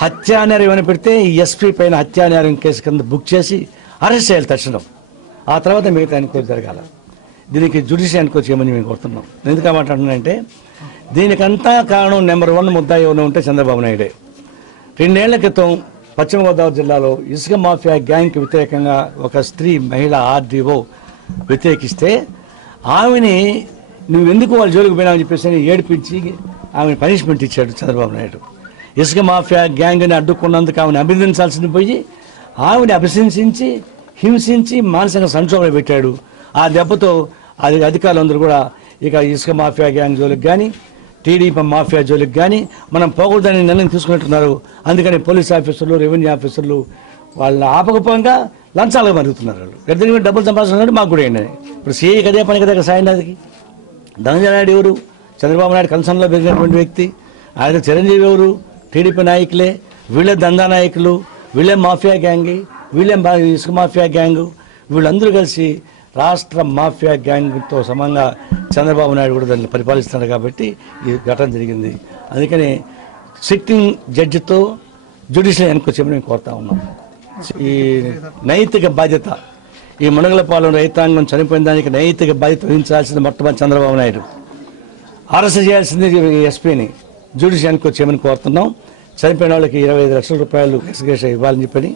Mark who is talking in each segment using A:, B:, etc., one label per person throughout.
A: హత్యానేరం ఏమైనా పెడితే ఈ ఎస్పీ పైన హత్యానేరం కేసు కింద బుక్ చేసి అరెస్ట్ చేయాలి తక్షణం. ఆ తర్వాత మిగతా ఎన్క్వైరీ జరగాల. దీనికి జ్యుడిషియల్ ఎన్క్వైరీ చేయమని మేము కోరుతున్నాం. ఎందుకు మాట్లాడుతున్నానంటే దీనికంతా కారణం నెంబర్ వన్ ముద్దా ఎవరు ఉంటే చంద్రబాబు నాయుడే. రెండేళ్ళ క్రితం పశ్చిమ గోదావరి జిల్లాలో ఇసుక మాఫియా గ్యాంగ్కి వ్యతిరేకంగా ఒక స్త్రీ మహిళ ఆర్డీఓ వ్యతిరేకిస్తే ఆమెని నువ్వు ఎందుకు వాళ్ళ జోలికి పోయినావని చెప్పేసి అని ఏడిపించి ఆమెను పనిష్మెంట్ ఇచ్చాడు చంద్రబాబు నాయుడు. ఇసుక మాఫియా గ్యాంగ్ని అడ్డుకున్నందుకు ఆమెను అభినందించాల్సింది పోయి ఆమెను అభిశంసించి హింసించి మానసిక సంక్షోభం పెట్టాడు. ఆ దెబ్బతో అది అధికారులందరూ కూడా ఇక ఇసుక మాఫియా గ్యాంగ్ జోలికి కానీ టీడీపీ మాఫియా జోలికి కానీ మనం పోకూడదని నిర్ణయం తీసుకుంటున్నారు అందుకని పోలీస్ ఆఫీసర్లు రెవెన్యూ ఆఫీసర్లు వాళ్ళని ఆపకపోగా లంచాలు మరుగుతున్నారు వాళ్ళు. ఎద్దరికి డబ్బులు సంపాదించినట్టు మాకు కూడా ఏంటి ఇప్పుడు సీఐకి కదే పని కదా సాయం నాదికి. ధనంజయ నాయుడు ఎవరు? చంద్రబాబు నాయుడు కన్సర్న్లో పెరిగినటువంటి వ్యక్తి. ఆయన చిరంజీవి ఎవరు? టీడీపీ నాయకులే. వీళ్ళే దందా నాయకులు. వీళ్ళే మాఫియా గ్యాంగ్ వీళ్ళే మా- ఇసుక మాఫియా గ్యాంగ్? వీళ్ళందరూ కలిసి రాష్ట్ర మాఫియా గ్యాంగ్తో సమంగా చంద్రబాబు నాయుడు కూడా దాన్ని పరిపాలిస్తున్నారు కాబట్టి ఈ ఘటన జరిగింది. అందుకని సిట్టింగ్ జడ్జితో జ్యుడిషియల్ ఎన్క్వైరీ చేయమని మేము కోరుతా ఉన్నాం. ఈ నైతిక బాధ్యత ఈ మునగలపాలెం రైతాంగం చనిపోయిన దానికి నైతిక బాధ్యత వహించాల్సింది మొట్టమొదటి చంద్రబాబు నాయుడు. అరెస్ట్ చేయాల్సింది ఎస్పీని. జ్యుడిషియల్ ఎన్క్వైరీ కోరుతున్నాం. చనిపోయిన వాళ్ళకి ఇరవై ఐదు లక్షల రూపాయలు ఎక్స్గ్రేషన్ ఇవ్వాలని చెప్పని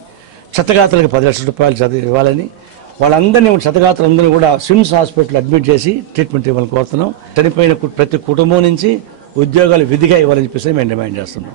A: క్షతగాతులకు పది లక్షల రూపాయలు చదివి ఇవ్వాలని వాళ్ళందరినీ క్షతగాతులందరినీ కూడా స్విమ్స్ హాస్పిటల్ అడ్మిట్ చేసి ట్రీట్మెంట్ ఇవ్వాలని కోరుతున్నాం. చనిపోయిన ప్రతి కుటుంబం నుంచి ఉద్యోగాలు విధిగా ఇవ్వాలని చెప్పేసి మేము డిమాండ్ చేస్తున్నాం.